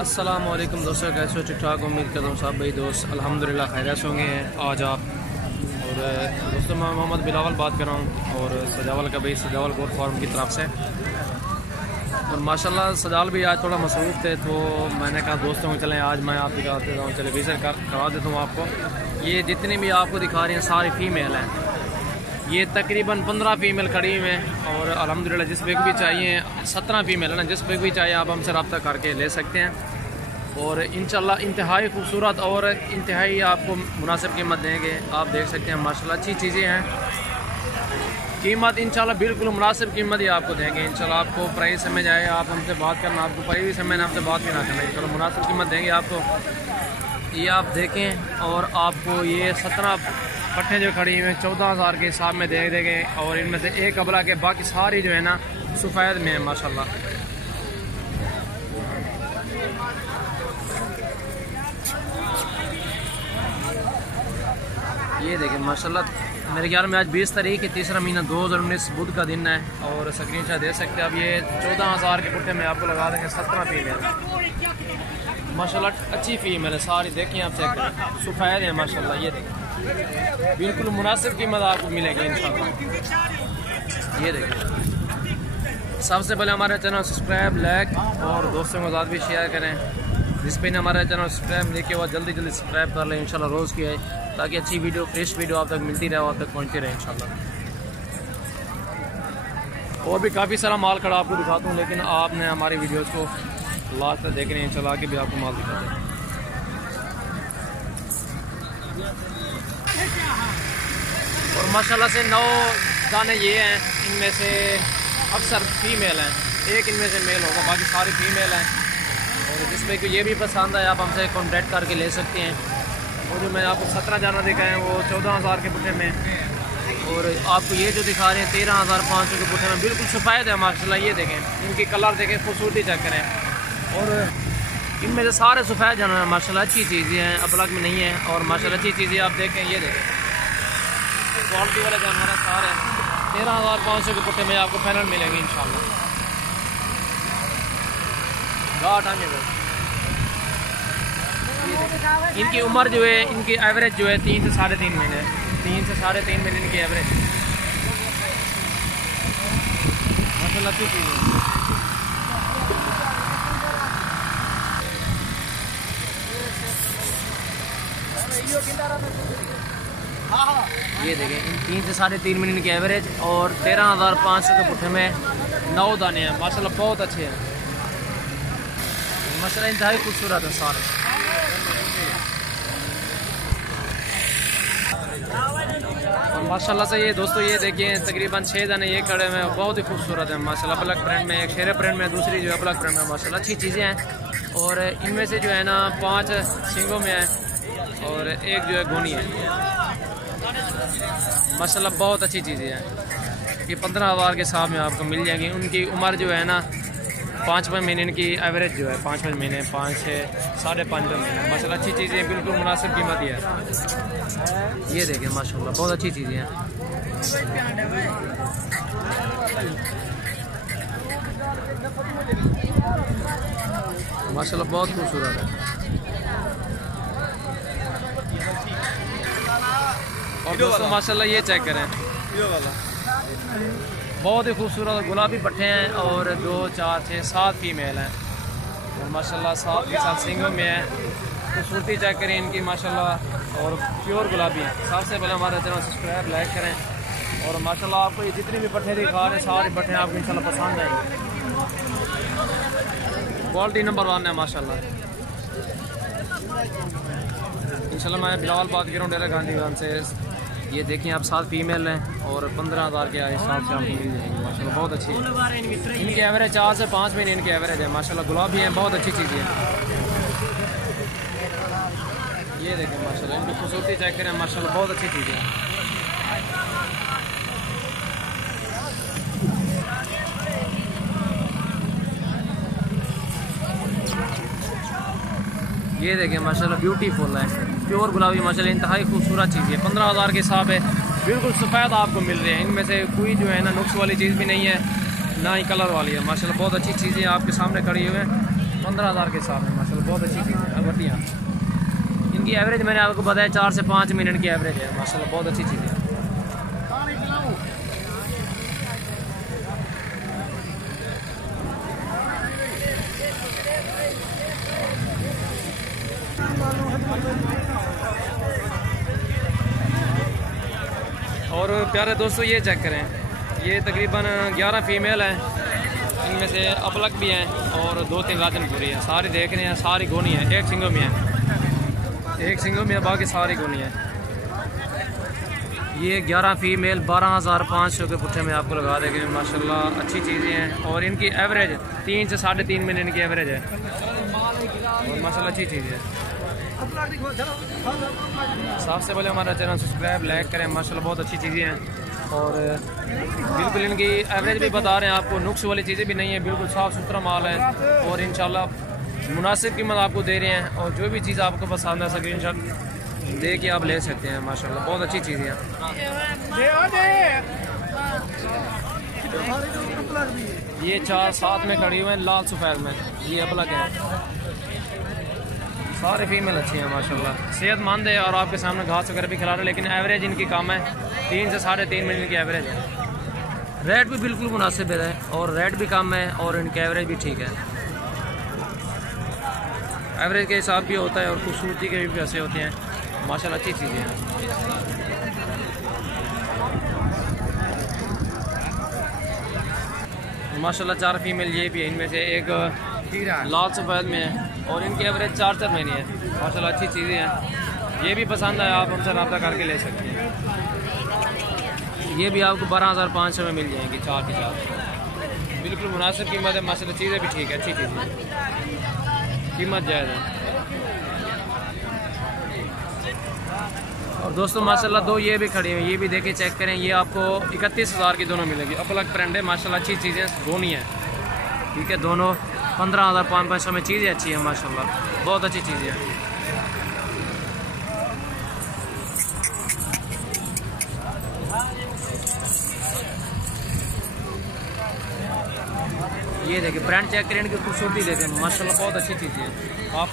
अस्सलामुअलैकुम दोस्तों, कैसे हो? ठीक ठाक, उम्मीद करता हूँ सब भाई दोस्त अल्हम्दुलिल्लाह खैरियत से होंगे। आज आप और दोस्तों मैं मोहम्मद बिलावल बात कर रहा हूँ और सजावल का भाई सजावल गोट फार्म की तरफ से। और माशाल्लाह सजावल भी आज थोड़ा मसरूफ़ थे, तो मैंने कहा दोस्तों को चलें आज मैं आप दिखा देता हूँ, चले विज़िट करा देता हूँ आपको। ये जितनी भी आपको दिखा रही हैं सारी फ़ीमेल हैं। ये तकरीबन 15 फ़ीमेल खड़ी हुई हैं और अल्हम्दुलिल्लाह जिस पे भी चाहिए 17 फ़ीमेल है ना, जिस पे भी चाहिए आप हमसे रब्ता करके ले सकते हैं। और इंशाल्लाह इंतहाई खूबसूरत और इंतहाई आपको मुनासिब कीमत देंगे। आप देख सकते हैं माशाल्लाह अच्छी चीज़ें हैं। कीमत इंशाल्लाह बिल्कुल मुनासिब कीमत ही आपको देंगे। इंशाल्लाह आपको प्राइस समझ आए, आप हमसे बात करना, आपको प्राइस भी समझना, आपसे बात भी ना करना, इंशाल्लाह मुनासिब कीमत देंगे आपको। ये आप देखें और आपको ये 17 पट्टे जो खड़ी हुई हैं 14,000 के हिसाब में दे देंगे। और इनमें से एक अबला के बाकी सारी जो है ना सफ़ेद में है माशाल्लाह। ये देखें माशाल्लाह, मेरे ख्याल में आज 20 तारीख है, तीसरा महीना 2019 बुध का दिन है। और स्क्रीन शॉट दे सकते हैं अब। ये 14,000 के पुट्टे में आपको लगा देंगे 17 फीमेल माशाल्लाह। अच्छी फीमेल है सारी, देखिए आप चेक करें, सफ़ेद है माशाल्लाह। ये देखें बिल्कुल मुनासिब कीमत आपको मिलेगी इंशाल्लाह। ये देखिए, सबसे पहले हमारे चैनल सब्सक्राइब, लाइक और दोस्तों के साथ भी शेयर करें। जिस पे ने हमारा चैनल सब्सक्राइब लेके वो जल्दी सब्सक्राइब कर लें इंशाल्लाह रोज़ की है, ताकि अच्छी वीडियो फ्रेश वीडियो आप तक मिलती रहे, आप तक पहुँचती रहे इंशाल्लाह। और भी काफ़ी सारा माल खड़ा आपको दिखाता हूँ, लेकिन आपने हमारी वीडियोज़ को लास्ट तक देखने इंशाल्लाह के भी आपको माल दिखाते हैं। और माशाल्लाह से 9 दाने ये हैं, इनमें से अक्सर फीमेल हैं, एक इनमें से मेल होगा, बाकी सारी फीमेल हैं। और जिसमें कि ये भी पसंद है आप हमसे कॉन्टैक्ट करके ले सकते हैं। और जो मैं आपको 17 जाना दिखाएँ वो 14,000 के पुट्टे में, और आपको ये जो दिखा रहे हैं 13,500 के पुट्टे में बिल्कुल सफ़ेद है माशाल्लाह। ये देखें, इनकी कलर देखें, खूबसूरती चेक करें। और इनमें से सारे सफ़ेद जानवर हैं माशाल्लाह, अच्छी चीज़ें हैं, अपलग में नहीं है। और माशाल्लाह अच्छी चीज़ें आप देखें, ये देखें क्वालिटी वाले जानवर सारे 13,500 के पुट्टे में आपको फाइनल मिलेंगे इंशाल्लाह। इनकी उम्र जो है, इनकी एवरेज जो है 3 से 3.5 महीने, 3 से 3.5 महीने इनकी एवरेज माशाल्लाह अच्छी चीज़ है। ये देखें 3 से 3.5 महीने इनकी एवरेज और 13,500 के पुट्ठे में 9 दाने हैं माशाल्लाह, बहुत अच्छे हैं माशाल्लाह, इंतहाई खूबसूरत है सारे। और माशाल्लाह से ये दोस्तों ये देखिए तकरीबन 6 दाने ये खड़े हुए हैं, बहुत ही खूबसूरत है माशाल्लाह। ब्लैक प्रिंट में, एक शेरे प्रिंट में, दूसरी जो है ब्लैक प्रिंट में माशाल्लाह अच्छी चीज़ें हैं। और इनमें से जो है ना 5 सींगों में है और एक जो है गोनी है माशाल्लाह, बहुत अच्छी चीज़ें हैं। ये 15,000 के हिसाब में आपको मिल जाएंगी। उनकी उम्र जो है ना 5-5 महीने इनकी एवरेज जो है, 5-5 महीने, 5 से 5.5 महीने माशाल्लाह, अच्छी चीज़ें बिल्कुल मुनासिब कीमत ही है। ये देखें माशाल्लाह, बहुत अच्छी चीज़ें हैं माशाल्लाह, बहुत खूबसूरत है। और दोस्तों माशाल्लाह ये चेक करें, बहुत ही खूबसूरत गुलाबी पट्टे हैं और 2, 4, 6, 7 फीमेल हैं। और माशाल्लाह 7 के साथ सिंगों में है, खूबसूरती चेक करें इनकी माशाल्लाह, और प्योर गुलाबी है। सबसे पहले हमारा चैनल सब्सक्राइब, लाइक करें। और माशाल्लाह आपको ये जितने भी पट्टे दिखा रहे हैं सारे पट्टे आपको इंशाल्लाह पसंद आएंगे, क्वालिटी नंबर 1 है माशाल्लाह। इंशाल्लाह मैं बिलावल बात कर रहा हूँ डेरा गांधीगंज से। ये देखिए आप 7 फीमेल हैं और 15,000 के हिसाब से आपको मिल जाएंगे माशाल्लाह, बहुत अच्छी है। इनकी एवरेज 4 से 5 महीने इनकी एवरेज है माशाल्लाह, गुलाबी हैं, बहुत अच्छी चीज़ है। ये देखें माशाल्लाह, इनकी खूबसूरती चेक करें माशाल्लाह, बहुत अच्छी चीज़ है। ये देखें माशाल्लाह ब्यूटीफुल है, प्योर गुलाबी माशाल्लाह, इंतहाई खूबसूरत चीज़ है। 15,000 के हिसाब है, बिल्कुल सफ़ेद आपको मिल रहे हैं। इनमें से कोई जो है ना नुक्स वाली चीज़ भी नहीं है, ना ही कलर वाली है माशाल्लाह, बहुत अच्छी चीज़ें आपके सामने खड़ी हुई हैं 15,000 के हिसाब में माशाल्लाह। माशाल्लाह बहुत अच्छी चीज़ है अगरबत्तियाँ। इनकी एवरेज मैंने आपको बताया 4 से 5 मिनट की एवरेज है माशाल्लाह, बहुत अच्छी चीज़ है। और प्यारे दोस्तों ये चेक करें, ये तकरीबन 11 फीमेल हैं, इनमें से अपलक भी हैं और 2-3 राजनपुरी हैं। सारी देख रहे हैं, सारी गोनी है, एक सिंगों में है, एक सिंगों में है, बाकी सारी गोनी है। ये 11 फीमेल 12,500 के पुट्ठे में आपको लगा देंगे माशाल्लाह, अच्छी चीज़ें हैं। और इनकी एवरेज 3 से 3.5 मिनट इनकी एवरेज है और माशाल्लाह अच्छी चीज़ है। सबसे पहले हमारा चैनल सब्सक्राइब लाइक करें, माशाल्लाह बहुत अच्छी चीज़ें हैं। और बिल्कुल इनकी एवरेज भी बता रहे हैं आपको, नुक्स वाली चीज़ें भी नहीं है, बिल्कुल साफ़ सुथरा माल है और इंशाल्लाह मुनासिब कीमत आपको दे रहे हैं। और जो भी चीज़ आपको पसंद है स्क्रीनशॉट दे के आप ले सकते हैं माशाल्लाह, बहुत अच्छी चीज़ें हैं। ये 4 साथ में खड़ी हुए हैं लाल सफ़ेद में, ये अपलक है। सारे फीमेल अच्छी हैं माशाल्लाह, सेहतमंद है और आपके सामने घास वगैरह भी खिला रहे हैं। लेकिन एवरेज इनकी कम है, 3 से 3.5 मिनट की एवरेज है। रेट भी बिल्कुल मुनासिब है और रेट भी कम है और इनकी एवरेज भी ठीक है। एवरेज के हिसाब भी होता है और खूबसूरती के भी पैसे होते हैं माशाल्लाह, अच्छी चीज़ें हैं। माशाल्लाह 4 फीमेल ये भी है, इनमें से एक लाल सफ़ेद में है और इनकी एवरेज 4 महीने है माशाल्लाह, अच्छी चीज़ें हैं। ये भी पसंद है आप हमसे रब्ता करके ले सकते हैं। ये भी आपको 12,500 में मिल जाएंगी 4 की 4, बिल्कुल मुनासिब कीमत है माशाल्लाह, चीज़ें भी ठीक है, अच्छी चीज़ है, कीमत जायज़ है। और दोस्तों माशाल्लाह 2 ये भी खड़ी हैं, ये भी देखें चेक करें, ये आपको 31,000 की दोनों मिलेगी। अपलक ब्रांड है माशाल्लाह, अच्छी चीज़ें दोनों हैं, ठीक है। दोनों 15,500 में चीज़ें अच्छी हैं माशाल्लाह, बहुत अच्छी चीज़ें हैं। ये देखें ब्रांड चेक करें, इनकी खूबसूरती देखें माशाल्लाह, बहुत अच्छी चीज़ें हैं। आप